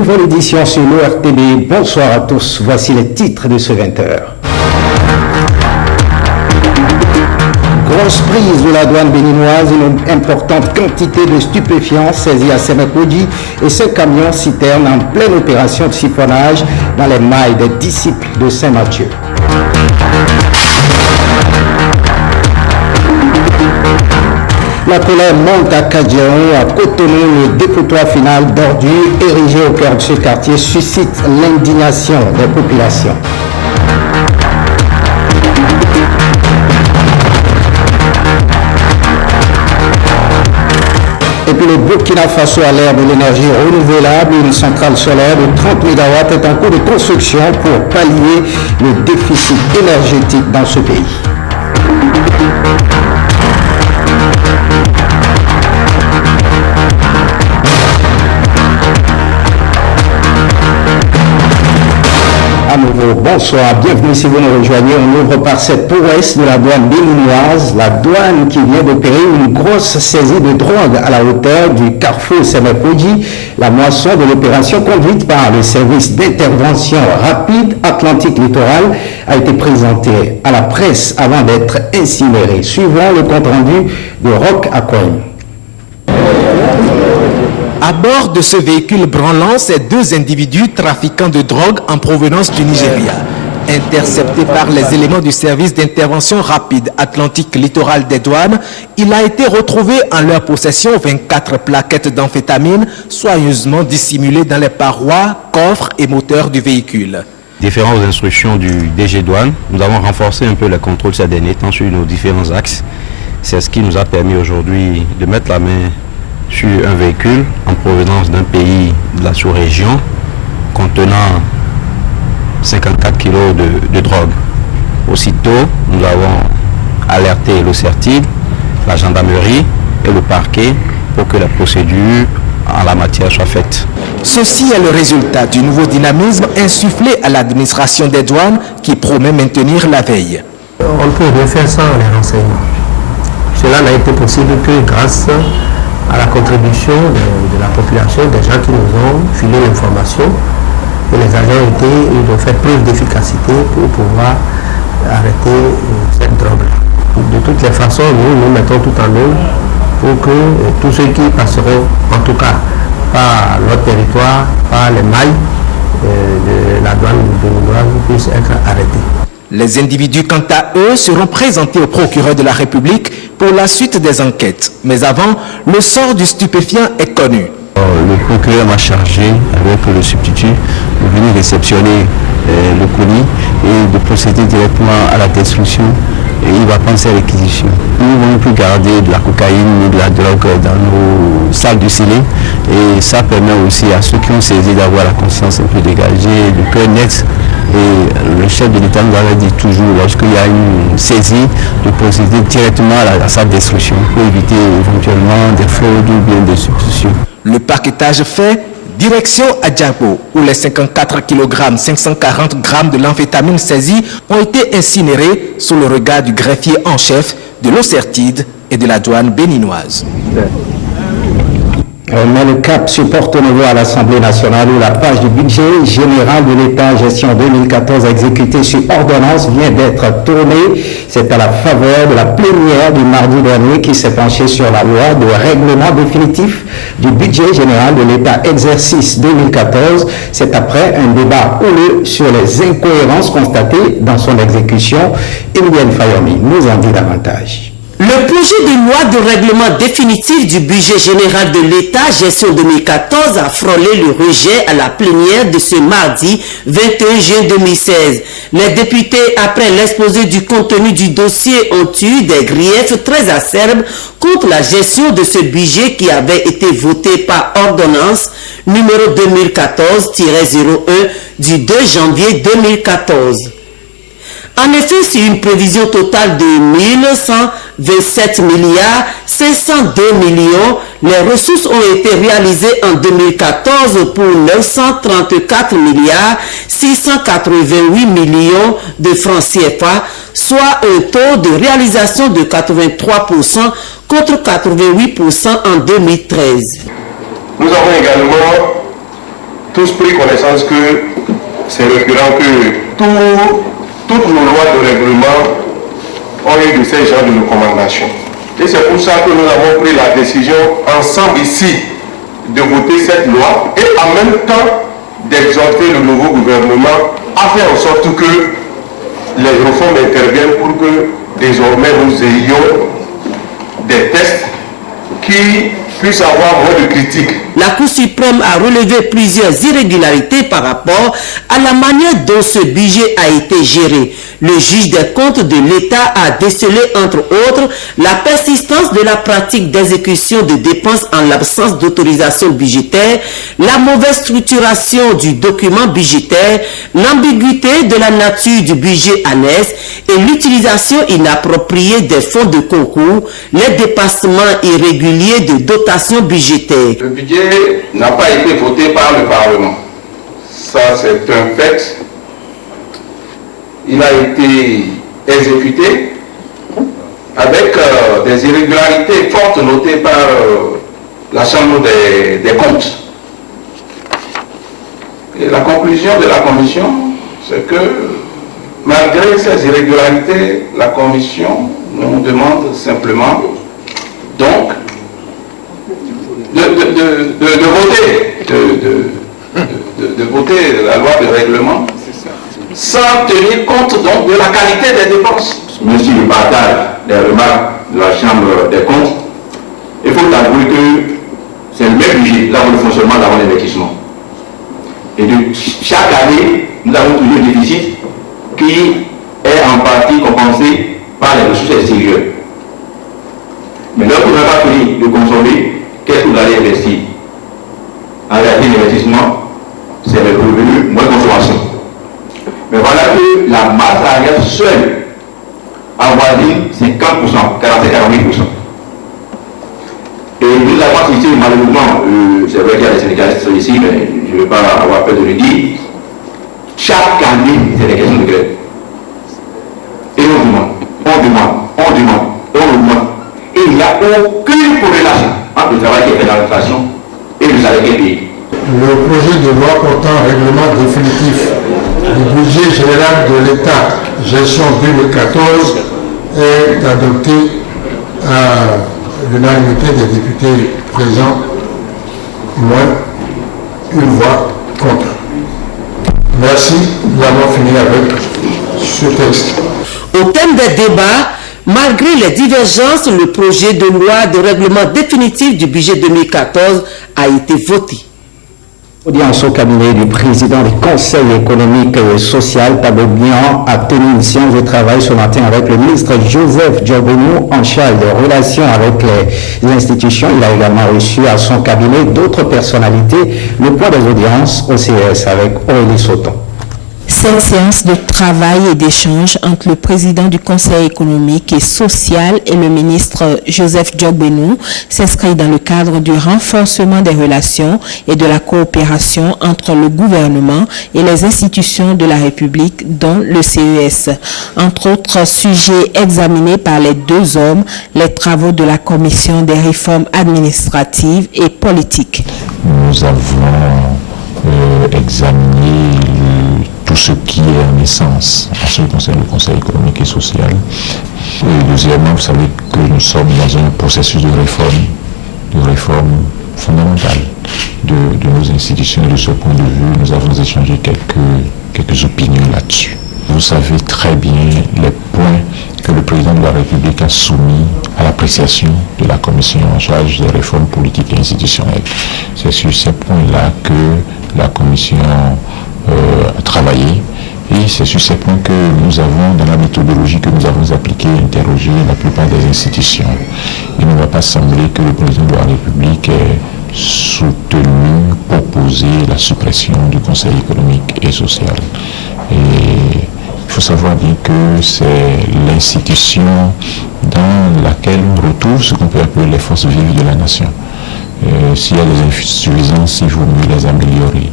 nouvelle édition sur l'ORTB. Bonsoir à tous, voici les titres de ce 20h. Grosse prise de la douane béninoise, une importante quantité de stupéfiants saisis à Sémékodji et ce camion citerne en pleine opération de siphonnage dans les mailles des disciples de Saint-Mathieu. La colère monte à Kadjiaon, à Cotonou. Le dépotoir final d'ordures érigé au cœur de ce quartier suscite l'indignation des populations. Et puis le Burkina Faso à l'ère de l'énergie renouvelable, une centrale solaire de 30 MW est en cours de construction pour pallier le déficit énergétique dans ce pays. À nouveau, bonsoir, bienvenue si vous nous rejoignez. On ouvre par cette prouesse de la douane béninoise, la douane qui vient d'opérer une grosse saisie de drogue à la hauteur du carrefour Sémékodji. La moisson de l'opération conduite par le service d'intervention rapide Atlantique Littoral a été présentée à la presse avant d'être incinérée. Suivant le compte-rendu de Roch Akoim. À bord de ce véhicule branlant, ces deux individus trafiquants de drogue en provenance du Nigeria. Intercepté par les éléments du service d'intervention rapide Atlantique Littoral des douanes, il a été retrouvé en leur possession 24 plaquettes d'amphétamine soigneusement dissimulées dans les parois, coffres et moteurs du véhicule. Différentes instructions du DG Douane, nous avons renforcé un peu les contrôles ces derniers temps sur nos différents axes. C'est ce qui nous a permis aujourd'hui de mettre la main sur un véhicule en provenance d'un pays de la sous-région contenant 54 kg de drogue. Aussitôt, nous avons alerté le CERTID, la gendarmerie et le parquet pour que la procédure en la matière soit faite. Ceci est le résultat du nouveau dynamisme insufflé à l'administration des douanes qui promet maintenir la veille. On ne peut rien faire sans les renseignements. Cela n'a été possible que grâce à la contribution de la population, des gens qui nous ont filé l'information, et les agents ils ont fait preuve d'efficacité pour pouvoir arrêter cette drogue-là. De toutes les façons, nous mettons tout en œuvre pour que tous ceux qui passeront, en tout cas par notre territoire, par les mailles de la douane béninoise, puissent être arrêtés. Les individus, quant à eux, seront présentés au procureur de la République pour la suite des enquêtes. Mais avant, le sort du stupéfiant est connu. Le procureur m'a chargé, avec le substitut, de venir réceptionner le colis et de procéder directement à la destruction. Et il va penser à l'acquisition. Nous ne voulons plus garder de la cocaïne ou de la drogue dans nos salles de scellé. Et ça permet aussi à ceux qui ont saisi d'avoir la conscience un peu dégagée, le cœur net. Et le chef de l'État nous avait dit toujours, lorsqu'il y a une saisie, de procéder directement à sa destruction pour éviter éventuellement des fraudes ou bien des substitutions. Le paquetage fait, direction à Djabo, où les 54 kg 540 g de l'amphétamine saisie ont été incinérés sous le regard du greffier en chef de l'OCERTID et de la douane béninoise. Mais le cap se porte au niveau à l'Assemblée nationale où la page du budget général de l'État gestion 2014 exécutée sur ordonnance vient d'être tournée. C'est à la faveur de la plénière du mardi dernier qui s'est penchée sur la loi de règlement définitif du budget général de l'État exercice 2014. C'est après un débat houleux sur les incohérences constatées dans son exécution. Emilienne Fayomi nous en dit davantage. Le projet de loi de règlement définitif du budget général de l'État gestion 2014 a frôlé le rejet à la plénière de ce mardi 21 juin 2016. Les députés, après l'exposé du contenu du dossier, ont eu des griefs très acerbes contre la gestion de ce budget qui avait été voté par ordonnance numéro 2014-01 du 2 janvier 2014. En effet, sur une prévision totale de 1127 milliards 502 millions, les ressources ont été réalisées en 2014 pour 934 milliards 688 millions de francs CFA, soit un taux de réalisation de 83% contre 88% en 2013. Nous avons également tous pris connaissance que c'est récurrent que toutes nos lois de règlement ont eu de ces genres de recommandations. Et c'est pour ça que nous avons pris la décision ensemble ici de voter cette loi et en même temps d'exhorter le nouveau gouvernement à faire en sorte que les réformes interviennent pour que désormais nous ayons des tests qui puissent avoir moins de critiques. La Cour suprême a relevé plusieurs irrégularités par rapport à la manière dont ce budget a été géré. Le juge des comptes de l'État a décelé, entre autres, la persistance de la pratique d'exécution de dépenses en l'absence d'autorisation budgétaire, la mauvaise structuration du document budgétaire, l'ambiguïté de la nature du budget annexe et l'utilisation inappropriée des fonds de concours, les dépassements irréguliers de dotation budgétaire. Le budget n'a pas été voté par le Parlement. Ça, c'est un fait. Il a été exécuté avec des irrégularités fortes notées par la Chambre des comptes. Et la conclusion de la Commission, c'est que malgré ces irrégularités, la Commission nous demande simplement donc de voter la loi de règlement sans tenir compte donc de la qualité des dépenses. Même si je partage les remarques de la Chambre des comptes, il faut avouer que c'est le même budget, là où le fonctionnement, là où l'investissement. Et de chaque année, nous avons toujours un déficit qui est en partie compensé par les ressources extérieures. Mais lorsque vous n'avez pas fini de consommer, qu'est-ce que vous allez investir? En réalité, l'investissement, c'est le revenu moins consommation. Mais voilà que la masse salariale seule avoisine 50%, 45-48%. Et nous avons assisté malheureusement, c'est vrai qu'il y a des syndicalistes ici, mais je ne vais pas avoir peur de le dire, chaque année, c'est des questions de grève. Et on demande, et il n'y a aucune corrélation entre le travail qui est fait dans l'inflation et le salaire qui est payé. Le projet de loi portant règlement définitif du budget général de l'État, gestion 2014, est adopté à l'unanimité des députés présents, moins une voix contre. Merci, nous avons fini avec ce texte. Au thème des débats, malgré les divergences, le projet de loi de règlement définitif du budget 2014 a été voté. Audience au cabinet du président du Conseil économique et social, Pablo Bian, a tenu une séance de travail ce matin avec le ministre Joseph Diogbenou en charge des relations avec les institutions. Il a également reçu à son cabinet d'autres personnalités. Le point des audiences au CES avec Aurélie Sauton. Cette séance de travail et d'échange entre le président du Conseil économique et social et le ministre Joseph Diogbenou s'inscrit dans le cadre du renforcement des relations et de la coopération entre le gouvernement et les institutions de la République, dont le CES. Entre autres sujets examinés par les deux hommes, les travaux de la Commission des réformes administratives et politiques. Nous avons examiné tout ce qui est en essence en ce qui concerne le Conseil économique et social. Et deuxièmement, vous savez que nous sommes dans un processus de réforme fondamentale de nos institutions. Et de ce point de vue, nous avons échangé quelques opinions là-dessus. Vous savez très bien les points que le président de la République a soumis à l'appréciation de la commission en charge des réformes politiques et institutionnelles. C'est sur ces points-là que la commission a travaillé, et c'est sur ces points que nous avons, dans la méthodologie que nous avons appliquée, interrogé la plupart des institutions. Il ne va pas sembler que le président de la République ait soutenu, proposé la suppression du Conseil économique et social. Et il faut savoir bien que c'est l'institution dans laquelle on retrouve ce qu'on peut appeler les forces vives de la nation. S'il y a des insuffisances, il vaut mieux les améliorer.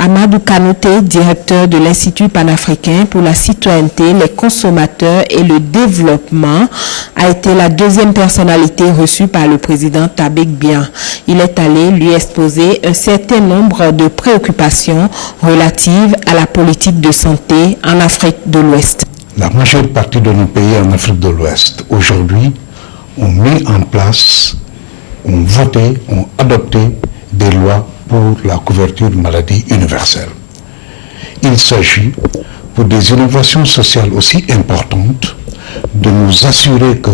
Amadou Kanoté, directeur de l'Institut panafricain pour la citoyenneté, les consommateurs et le développement, a été la deuxième personnalité reçue par le président Tabek Bien. Il est allé lui exposer un certain nombre de préoccupations relatives à la politique de santé en Afrique de l'Ouest. La majeure partie de nos pays en Afrique de l'Ouest, aujourd'hui, ont mis en place, ont voté, ont adopté des lois pour la couverture maladie universelle. Il s'agit, pour des innovations sociales aussi importantes, de nous assurer que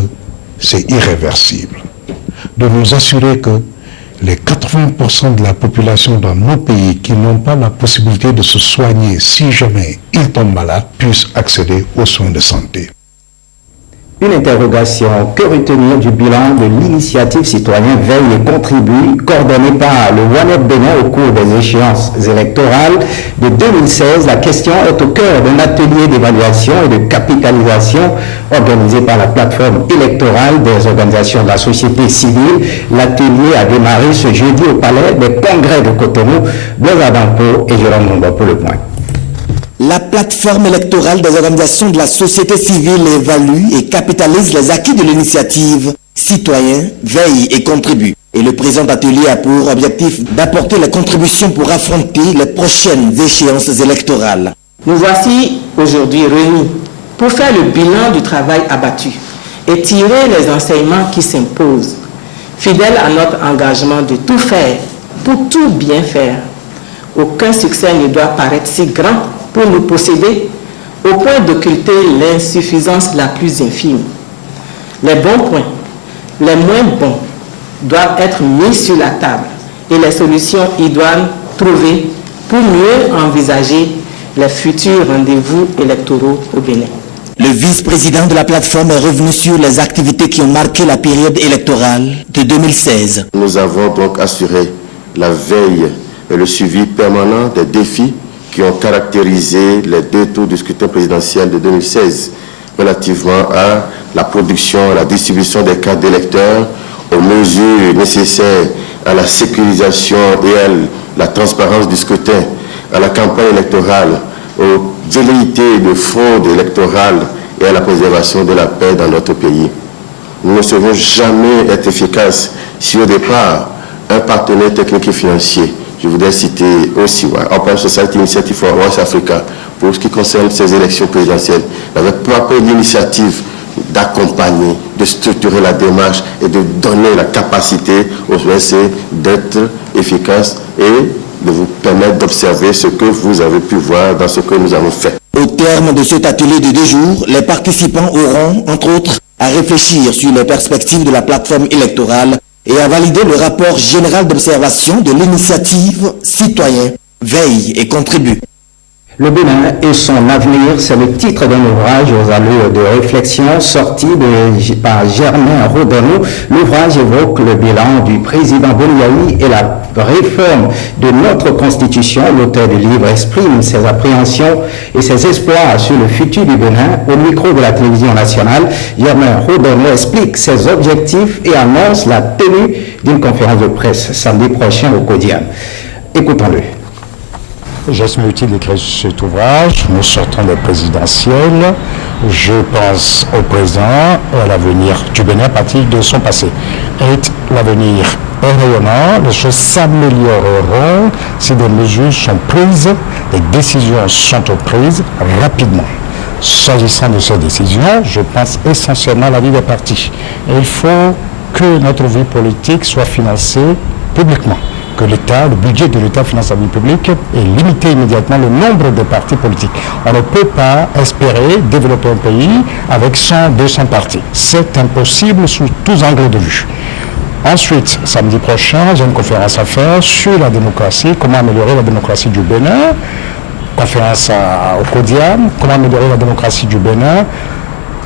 c'est irréversible, de nous assurer que les 80% de la population dans nos pays qui n'ont pas la possibilité de se soigner si jamais ils tombent malades puissent accéder aux soins de santé. Une interrogation, que retenir du bilan de l'initiative citoyenne Veille et Contribue, coordonnée par le WANEP Bénin au cours des échéances électorales de 2016. La question est au cœur d'un atelier d'évaluation et de capitalisation organisé par la plateforme électorale des organisations de la société civile. L'atelier a démarré ce jeudi au Palais des Congrès de Cotonou. Blaise Adampo et Jérôme Mumba pour le point. La plateforme électorale des organisations de la société civile évalue et capitalise les acquis de l'initiative Citoyens, Veille et Contribue. Et le présent atelier a pour objectif d'apporter les contributions pour affronter les prochaines échéances électorales. Nous voici aujourd'hui réunis pour faire le bilan du travail abattu et tirer les enseignements qui s'imposent, fidèles à notre engagement de tout faire pour tout bien faire. Aucun succès ne doit paraître si grand pour nous posséder au point d'occulter l'insuffisance la plus infime. Les bons points, les moins bons, doivent être mis sur la table et les solutions idoines trouvées pour mieux envisager les futurs rendez-vous électoraux au Bénin. Le vice-président de la plateforme est revenu sur les activités qui ont marqué la période électorale de 2016. Nous avons donc assuré la veille et le suivi permanent des défis qui ont caractérisé les deux tours du scrutin présidentiel de 2016 relativement à la production, à la distribution des cartes d'électeurs, aux mesures nécessaires à la sécurisation et à la transparence du scrutin, à la campagne électorale, aux velléités de fraude électorale et à la préservation de la paix dans notre pays. Nous ne saurons jamais être efficaces si au départ, un partenaire technique et financier, je voudrais citer aussi Open Society Initiative for West Africa, pour ce qui concerne ces élections présidentielles, avec propre l'initiative d'accompagner, de structurer la démarche et de donner la capacité aux OSC d'être efficaces et de vous permettre d'observer ce que vous avez pu voir dans ce que nous avons fait. Au terme de cet atelier de 2 jours, les participants auront, entre autres, à réfléchir sur les perspectives de la plateforme électorale et à valider le rapport général d'observation de l'initiative Citoyens, Veille et Contribue. Le Bénin et son avenir, c'est le titre d'un ouvrage aux allures de réflexion sorti par Germain Rodano. L'ouvrage évoque le bilan du président Boniaï et la réforme de notre constitution. L'auteur du livre exprime ses appréhensions et ses espoirs sur le futur du Bénin. Au micro de la télévision nationale, Germain Rodano explique ses objectifs et annonce la tenue d'une conférence de presse samedi prochain au Codian. Écoutons-le. J'estime utile d'écrire cet ouvrage. Nous sortons des présidentielles. Je pense au présent et à l'avenir du Bénin à partir de son passé. Et l'avenir est rayonnant. Les choses s'amélioreront si des mesures sont prises, des décisions sont prises rapidement. S'agissant de ces décisions, je pense essentiellement à la vie des partis. Et il faut que notre vie politique soit financée publiquement. Que l'État, le budget de l'État finance la vie publique et limiter immédiatement le nombre de partis politiques. On ne peut pas espérer développer un pays avec 100, 200 partis. C'est impossible sous tous angles de vue. Ensuite, samedi prochain, j'ai une conférence à faire sur la démocratie, comment améliorer la démocratie du Bénin. Conférence au Codian, comment améliorer la démocratie du Bénin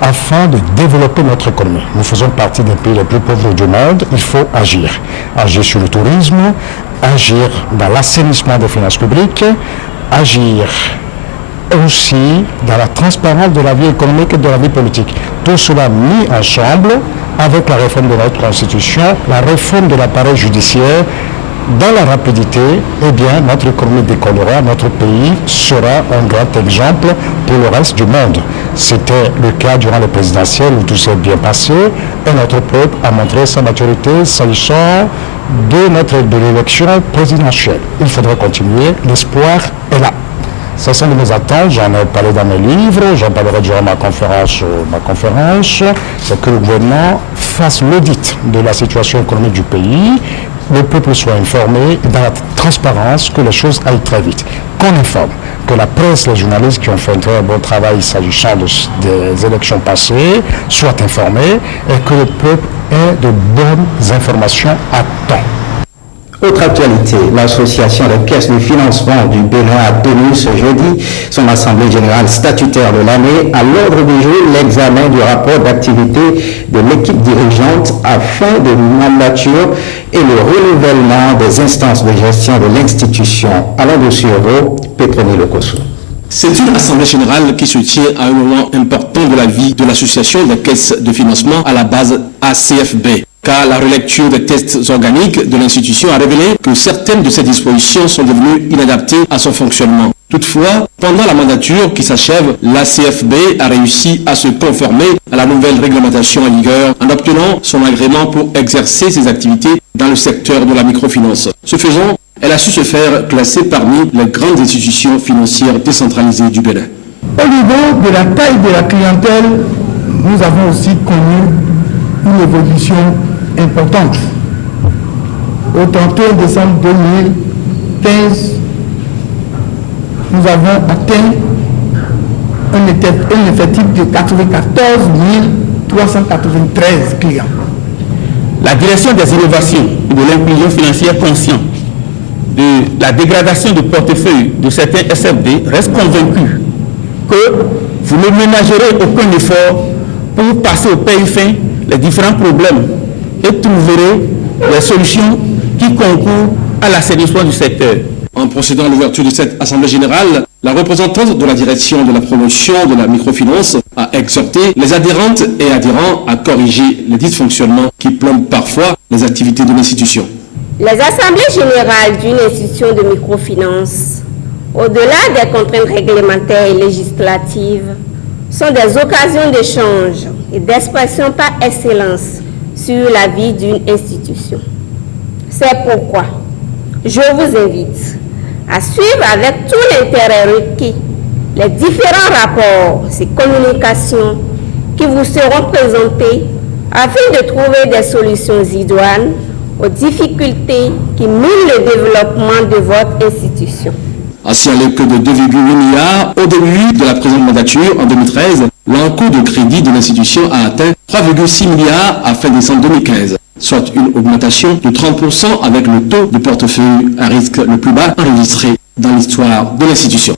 afin de développer notre économie. Nous faisons partie des pays les plus pauvres du monde, il faut agir. Agir sur le tourisme, agir dans l'assainissement des finances publiques, agir aussi dans la transparence de la vie économique et de la vie politique. Tout cela mis ensemble avec la réforme de notre constitution, la réforme de l'appareil judiciaire dans la rapidité, eh bien, notre économie décollera, notre pays sera un grand exemple pour le reste du monde. C'était le cas durant les présidentielles où tout s'est bien passé et notre peuple a montré sa maturité s'agissant de l'élection présidentielle. Il faudra continuer, l'espoir est là. Ce sont de mes attentes, j'en ai parlé dans mes livres, j'en parlerai durant ma conférence, c'est que le gouvernement fasse l'audit de la situation économique du pays, le peuple soit informé dans la transparence, que les choses aillent très vite. Qu'on informe, que la presse, les journalistes qui ont fait un très bon travail s'agissant des élections passées soient informés et que le peuple ait de bonnes informations à temps. Autre actualité, l'association des caisses de financement du Bénin a tenu ce jeudi son assemblée générale statutaire de l'année. À l'ordre du jour, l'examen du rapport d'activité de l'équipe dirigeante à fin de mandature et le renouvellement des instances de gestion de l'institution. Alain de Survaux, Pétroni Lokoso. C'est une assemblée générale qui se tient à un moment important de la vie de l'association des caisses de financement à la base ACFB. Car la relecture des tests organiques de l'institution a révélé que certaines de ces dispositions sont devenues inadaptées à son fonctionnement. Toutefois, pendant la mandature qui s'achève, l'ACFB a réussi à se conformer à la nouvelle réglementation en vigueur en obtenant son agrément pour exercer ses activités dans le secteur de la microfinance. Ce faisant, elle a su se faire classer parmi les grandes institutions financières décentralisées du Bénin. Au niveau de la taille de la clientèle, nous avons aussi connu une évolution importante. Au 31 décembre 2015, nous avons atteint un effectif de 94 393 clients. La direction des innovations et de l'inclusion financière, conscient de la dégradation du portefeuille de certains SFD, reste convaincue que vous ne ménagerez aucun effort pour passer au peigne fin les différents problèmes et trouverez les solutions qui concourent à l'assainissement du secteur. En procédant à l'ouverture de cette assemblée générale, la représentante de la direction de la promotion de la microfinance a exhorté les adhérentes et adhérents à corriger les dysfonctionnements qui plombent parfois les activités de l'institution. Les assemblées générales d'une institution de microfinance, au-delà des contraintes réglementaires et législatives, sont des occasions d'échange et d'expression par excellence sur la vie d'une institution. C'est pourquoi je vous invite à suivre avec tout l'intérêt requis les différents rapports et communications qui vous seront présentés afin de trouver des solutions idoines aux difficultés qui minent le développement de votre institution. Ainsi, alors que de 2,8 milliards au début de la présente mandature en 2013, l'encours de crédit de l'institution a atteint 3,6 milliards à fin décembre 2015, soit une augmentation de 30% avec le taux de portefeuille à risque le plus bas enregistré dans l'histoire de l'institution.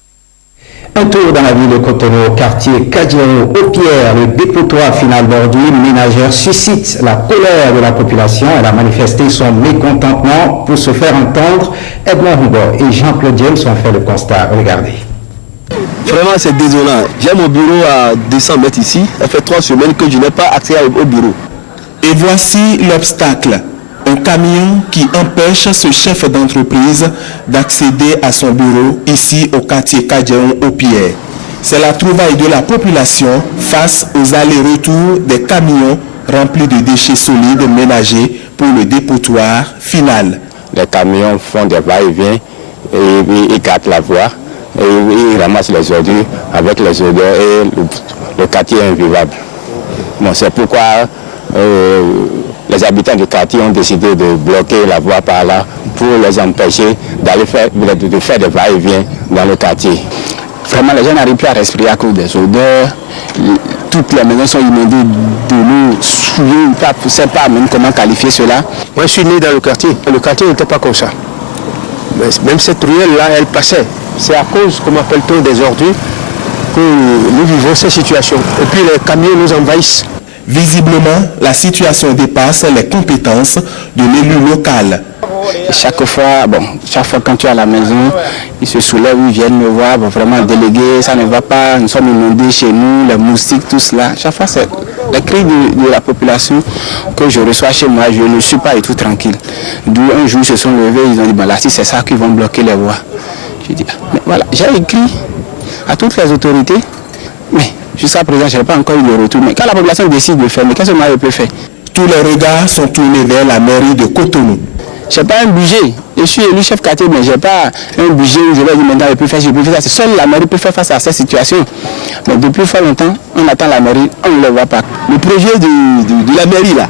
Un tour dans la ville de Cotonou, quartier Kadjero, au Pierre, le dépotoir final bordure ménagère suscite la colère de la population. Elle a manifesté son mécontentement pour se faire entendre. Edmond Roubot et Jean-Claude James ont fait le constat. Regardez. Vraiment, c'est désolant. J'ai mon bureau à 200 mètres ici. Ça fait 3 semaines que je n'ai pas accès au bureau. Et voici l'obstacle. Un camion qui empêche ce chef d'entreprise d'accéder à son bureau ici au quartier Kadjeron au Pierre. C'est la trouvaille de la population face aux allers-retours des camions remplis de déchets solides ménagers pour le dépotoir final. Les camions font des va-et-vient et écartent la voie et ils ramassent les ordures avec les odeurs et le quartier est invivable. Bon, c'est pourquoi les habitants du quartier ont décidé de bloquer la voie par là pour les empêcher d'aller faire des va-et-vient dans le quartier. Vraiment, les gens n'arrivent plus à respirer à cause des odeurs. Toutes les maisons sont inondées de l'eau souillée. Je ne sais pas même comment qualifier cela. Moi, je suis né dans le quartier. Le quartier n'était pas comme ça. Mais même cette ruelle-là, elle passait. C'est à cause, comme appelle-t-on, des ordures que nous vivons ces situations. Et puis les camions nous envahissent. Visiblement, la situation dépasse les compétences de l'élu local. Et chaque fois quand tu es à la maison, ils se soulèvent, ils viennent me voir, vraiment délégué, ça ne va pas, nous sommes inondés chez nous, les moustiques, tout cela. Chaque fois, c'est les cris de la population que je reçois chez moi, je ne suis pas du tout tranquille. D'où un jour, ils se sont levés, ils ont dit, là, si c'est ça qu'ils vont bloquer les voies. Je dis, mais voilà, j'ai écrit à toutes les autorités, mais jusqu'à présent, je n'ai pas encore eu de retour. Mais quand la population décide de faire, mais qu'est-ce que moi je peux faire? Tous les regards sont tournés vers la mairie de Cotonou. Je n'ai pas un budget. Je suis élu chef quartier, mais je n'ai pas un budget où je vais dire maintenant je peux faire ça. Seule la mairie peut faire face à cette situation. Mais depuis fort longtemps, on attend la mairie, on ne le voit pas. Le projet de la mairie là,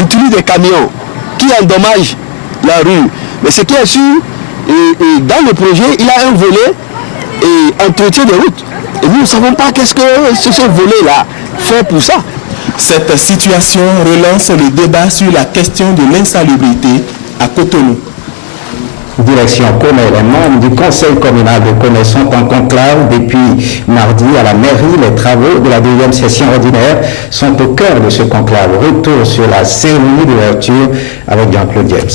utilise des camions qui endommagent la rue. Mais ce qui est sûr, et dans le projet, il a un volet et entretien de route. Et nous ne savons pas qu'est-ce que ce volet-là fait pour ça. Cette situation relance le débat sur la question de l'insalubrité à Cotonou. Direction Comé, les membres du conseil communal de Comé sont en conclave depuis mardi à la mairie. Les travaux de la deuxième session ordinaire sont au cœur de ce conclave. Retour sur la cérémonie d'ouverture avec Jean-Claude James.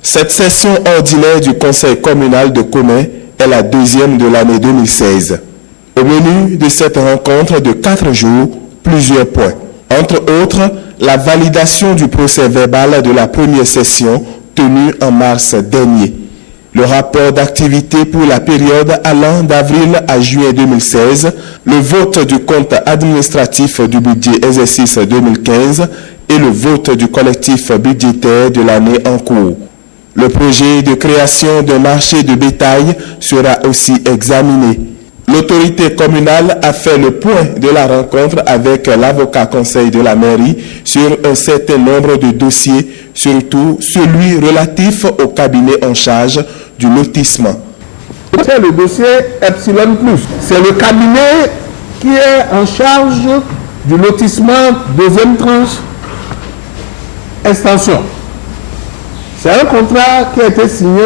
Cette session ordinaire du conseil communal de Comé est la deuxième de l'année 2016. Au menu de cette rencontre de 4 jours, plusieurs points. Entre autres, la validation du procès verbal de la première session tenue en mars dernier. Le rapport d'activité pour la période allant d'avril à juin 2016, le vote du compte administratif du budget exercice 2015 et le vote du collectif budgétaire de l'année en cours. Le projet de création d'un marché de bétail sera aussi examiné. L'autorité communale a fait le point de la rencontre avec l'avocat conseil de la mairie sur un certain nombre de dossiers, surtout celui relatif au cabinet en charge du lotissement. C'est le dossier Epsilon Plus. C'est le cabinet qui est en charge du lotissement deuxième tranche extension. C'est un contrat qui a été signé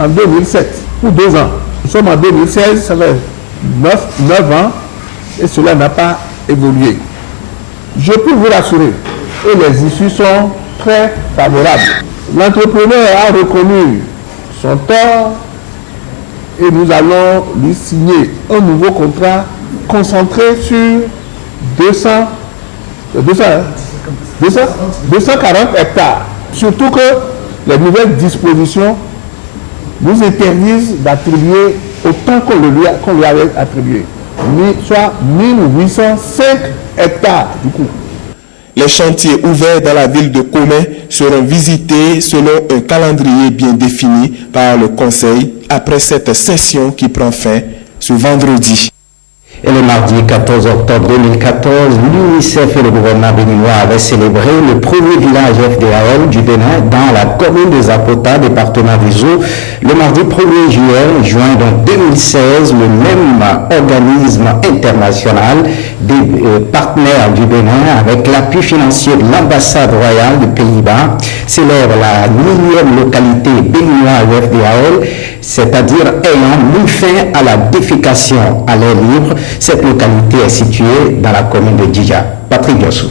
en 2007 pour 2 ans. Nous sommes en 2016, ça fait 9 ans et cela n'a pas évolué. Je peux vous rassurer, et les issues sont très favorables. L'entrepreneur a reconnu son tort et nous allons lui signer un nouveau contrat concentré sur 240 hectares. Surtout que les nouvelles dispositions nous interdisent d'attribuer autant qu'on lui avait attribué, soit 1805 hectares du coup. Les chantiers ouverts dans la ville de Comé seront visités selon un calendrier bien défini par le conseil après cette session qui prend fin ce vendredi. Et le mardi 14 octobre 2014, l'UNICEF et le gouvernement béninois avaient célébré le premier village FDAL du Bénin dans la commune de Zapota, département des Eaux. Le mardi 1er juin 2016, le même organisme international des partenaires du Bénin, avec l'appui financier de l'ambassade royale des Pays-Bas, célèbre la 9e localité béninoise FDAL, c'est-à-dire ayant mis fin à la défécation à l'air libre. Cette localité est située dans la commune de Djidja. Patrick Yossou.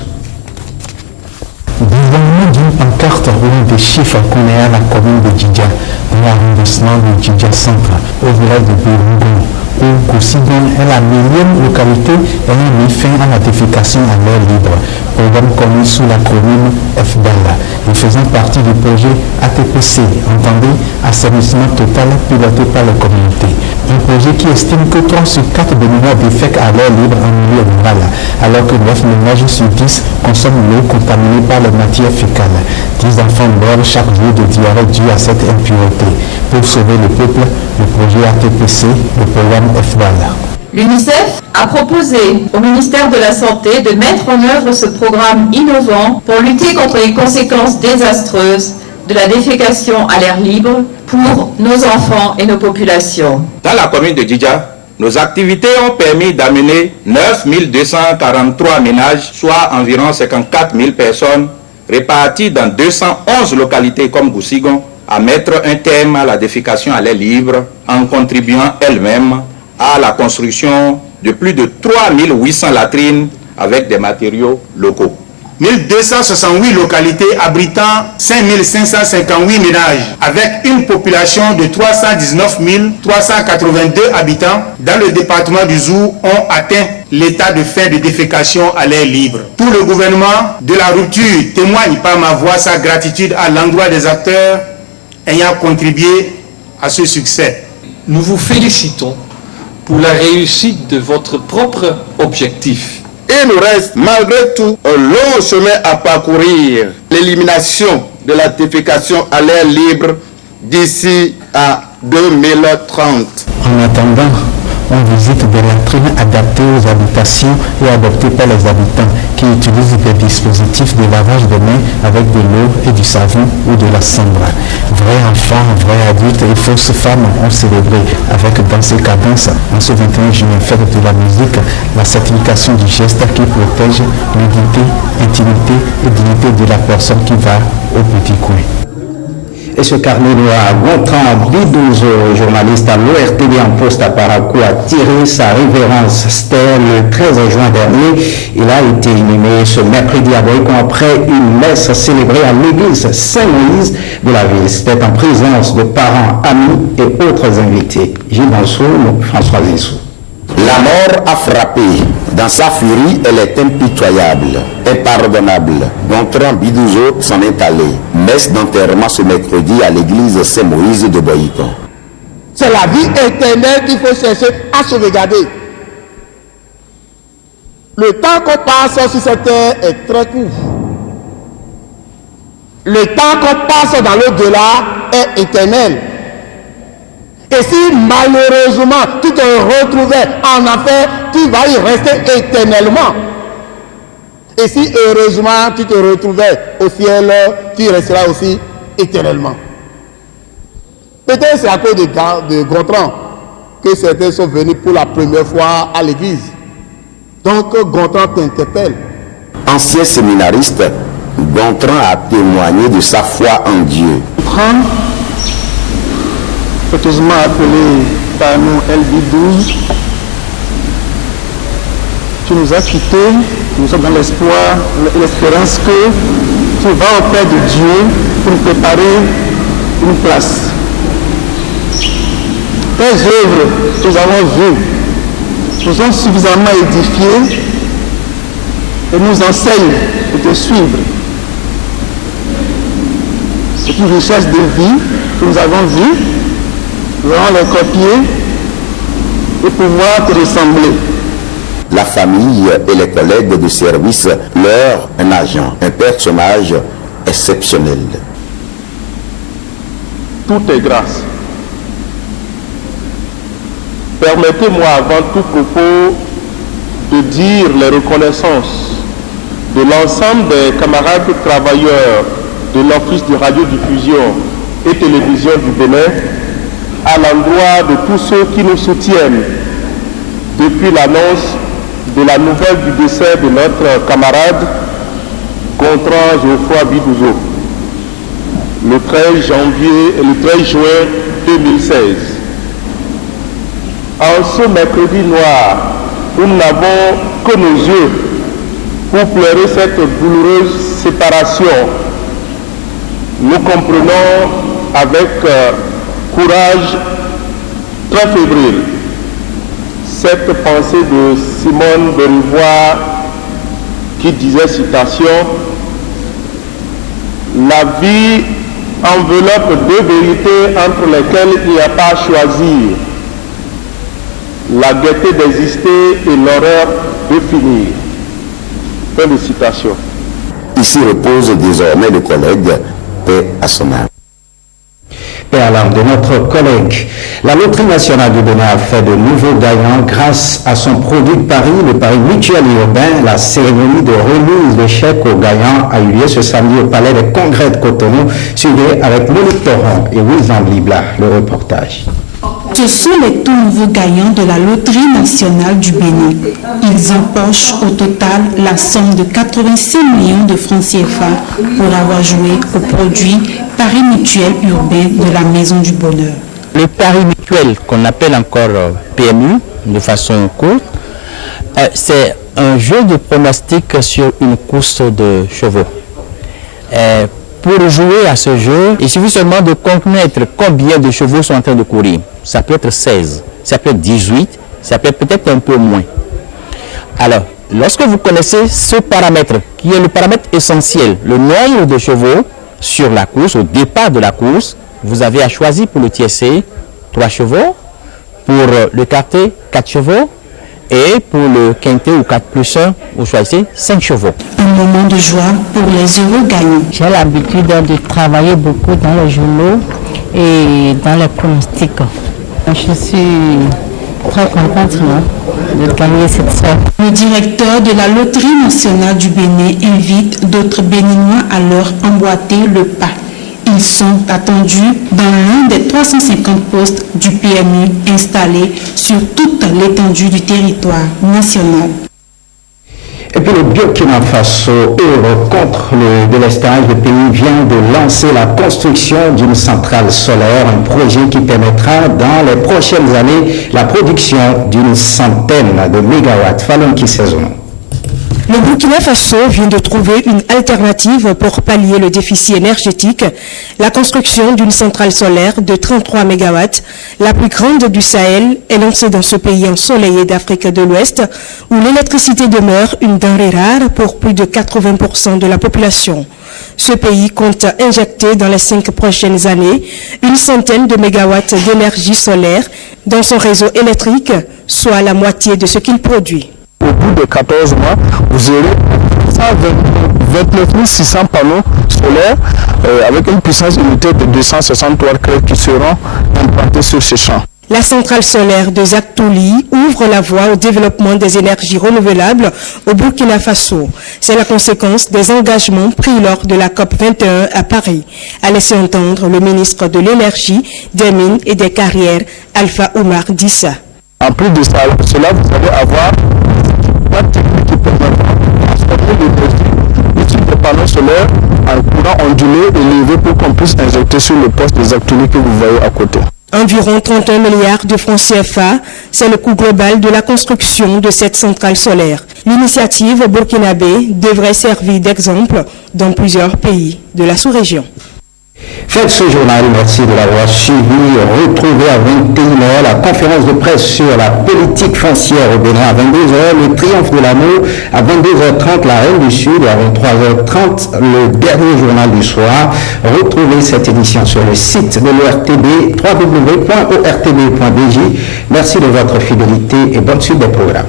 Désormais d'une pancarte roulant des chiffres qu'on est à la commune de Djidja, dans l'arrondissement de Djidja Centre, au village de Bérougon, où Goussigon est la 9e localité ayant mis fin à la défécation à l'air libre, programme connu sous l'acronyme FDAL, et faisant partie du projet ATPC, entendez, assainissement total piloté par les communautés. Un projet qui estime que 3 sur 4 béninois défèquent à l'air libre en milieu rural, alors que 9 ménages sur 10 consomment l'eau contaminée par les matières fécales. 10 enfants meurent chaque jour de diarrhée due à cette impureté. Pour sauver le peuple, le projet ATPC, le programme FDAL. L'UNICEF a proposé au ministère de la Santé de mettre en œuvre ce programme innovant pour lutter contre les conséquences désastreuses de la défécation à l'air libre pour nos enfants et nos populations. Dans la commune de Djidja, nos activités ont permis d'amener 9 243 ménages, soit environ 54 000 personnes, réparties dans 211 localités comme Goussigon, à mettre un terme à la défécation à l'air libre en contribuant elle-même à la construction de plus de 3 800 latrines avec des matériaux locaux. 1268 localités abritant 5558 ménages, avec une population de 319 382 habitants dans le département du Zou, ont atteint l'état de fin de défécation à l'air libre. Tout le gouvernement de la rupture témoigne par ma voix sa gratitude à l'endroit des acteurs ayant contribué à ce succès. Nous vous félicitons pour la réussite de votre propre objectif. Il nous reste malgré tout un long chemin à parcourir, l'élimination de la défécation à l'air libre d'ici à 2030. En attendant, on visite des latrines adaptées aux habitations et adoptées par les habitants qui utilisent des dispositifs de lavage de mains avec de l'eau et du savon ou de la cendre. Vrais enfants, vrais adultes et fausses femmes ont célébré avec danse et cadence en ce 21 juin, fête de la musique, la certification du geste qui protège l'unité, intimité et dignité de la personne qui va au petit coin. Et ce carnet noir, Gontran Bidouzo, journaliste à l'ORTV en poste à Parakou, a tiré sa révérence. C'était le 13 juin dernier. Il a été inhumé ce mercredi à Boycon après une messe célébrée à l'église Saint-Moïse de la ville. C'était en présence de parents, amis et autres invités. Gilles Bansou, François Zissou. La mort a frappé. Dans sa furie, elle est impitoyable, impardonnable. Gontran Bidouzo s'en est allé. Messe d'enterrement ce mercredi à l'église Saint-Moïse de Boycon. C'est la vie éternelle qu'il faut chercher à sauvegarder. Le temps qu'on passe sur cette terre est très court. Le temps qu'on passe dans l'au-delà est éternel. Et si malheureusement tu te retrouvais en enfer, tu vas y rester éternellement. Et si heureusement tu te retrouvais au ciel, tu y resteras aussi éternellement. Peut-être c'est à cause de Gontran que certains sont venus pour la première fois à l'église. Donc Gontran t'interpelle. Ancien séminariste, Gontran a témoigné de sa foi en Dieu. Affectueusement appelé par nous LB12, tu nous as quittés, nous sommes dans l'espoir et l'espérance que tu vas auprès de Dieu pour nous préparer une place. Tes œuvres, nous avons vues, nous ont suffisamment édifiés et nous enseignent de te suivre. C'est une richesse de vie que nous avons vue. Nous allons les copier et pouvoir te ressembler. La famille et les collègues de service leur un agent, un personnage exceptionnel. Tout est grâce. Permettez-moi avant tout propos de dire les reconnaissances de l'ensemble des camarades travailleurs de l'Office de radiodiffusion et télévision du Bénin à l'endroit de tous ceux qui nous soutiennent depuis l'annonce de la nouvelle du décès de notre camarade Gontran Geoffroy Bidouzo le 13 juin 2016. En ce mercredi noir, où nous n'avons que nos yeux pour pleurer cette douloureuse séparation, nous comprenons avec courage très fébrile cette pensée de Simone de Beauvoir qui disait, citation, « La vie enveloppe deux vérités entre lesquelles il n'y a pas à choisir, la gaieté d'exister et l'horreur de finir. » Fin de citation. Ici repose désormais le collègue, paix à son âme. Paix à l'âme de notre collègue. La Loterie nationale du Bénin a fait de nouveaux gagnants grâce à son produit de Paris, le Paris mutuel et urbain. La cérémonie de remise de chèques aux gagnants a eu lieu ce samedi au Palais des Congrès de Cotonou, suivi avec Monique Torrent et Wilson Blibla. Le reportage. Ce sont les tout nouveaux gagnants de la Loterie nationale du Bénin. Ils empochent au total la somme de 86 millions de francs CFA pour avoir joué au produit Paris mutuel urbain de la Maison du Bonheur. Le Paris mutuel, qu'on appelle encore PMU de façon courte, c'est un jeu de pronostic sur une course de chevaux. Pour jouer à ce jeu, il suffit seulement de connaître combien de chevaux sont en train de courir. Ça peut être 16, ça peut être 18, ça peut être peut-être un peu moins. Alors, lorsque vous connaissez ce paramètre, qui est le paramètre essentiel, le nombre de chevaux sur la course, au départ de la course, vous avez à choisir pour le tiercé 3 chevaux, pour le quartet 4 chevaux, et pour le quintet ou 4+1, vous choisissez 5 chevaux. Un moment de joie pour les heureux gagnants. J'ai l'habitude de travailler beaucoup dans les journaux et dans les pronostics. Je suis très contente de gagner cette somme. Le directeur de la Loterie nationale du Bénin invite d'autres Béninois à leur emboîter le pas. Ils sont attendus dans l'un des 350 postes du PMU installés sur toute l'étendue du territoire national. Et puis le Burkina Faso œuvre contre le délestage. Le pays vient de lancer la construction d'une centrale solaire, un projet qui permettra dans les prochaines années la production d'une centaine de mégawatts. Fallon qui saisonne. Le Burkina Faso vient de trouver une alternative pour pallier le déficit énergétique, la construction d'une centrale solaire de 33 MW, la plus grande du Sahel, est lancée dans ce pays ensoleillé d'Afrique de l'Ouest, où l'électricité demeure une denrée rare pour plus de 80% de la population. Ce pays compte injecter dans les 5 prochaines années une centaine de mégawatts d'énergie solaire dans son réseau électrique, soit la moitié de ce qu'il produit. Au bout de 14 mois, vous aurez 29 600 panneaux solaires avec une puissance unité de 263 crêtes qui seront implantés sur ces champs. La centrale solaire de Zaktouli ouvre la voie au développement des énergies renouvelables au Burkina Faso. C'est la conséquence des engagements pris lors de la COP 21 à Paris, a laissé entendre le ministre de l'Énergie, des Mines et des Carrières, Alpha Oumar Dissa. En plus de cela, vous allez avoir une technique qui permettra de transformer l'énergie utile des panneaux solaires en courant ondulé et élevé pour qu'on puisse injecter sur le poste des Zaktouli que vous voyez à côté. Environ 31 milliards de francs CFA, c'est le coût global de la construction de cette centrale solaire. L'initiative burkinabé devrait servir d'exemple dans plusieurs pays de la sous-région. Faites ce journal, merci de l'avoir suivi. Retrouvez à 21h la conférence de presse sur la politique foncière au Bénin à 22h, le triomphe de l'amour à 22h30, la Reine du Sud à 23h30, le dernier journal du soir. Retrouvez cette édition sur le site de l'ORTB, www.ortb.bj. Merci de votre fidélité et bonne suite des programmes.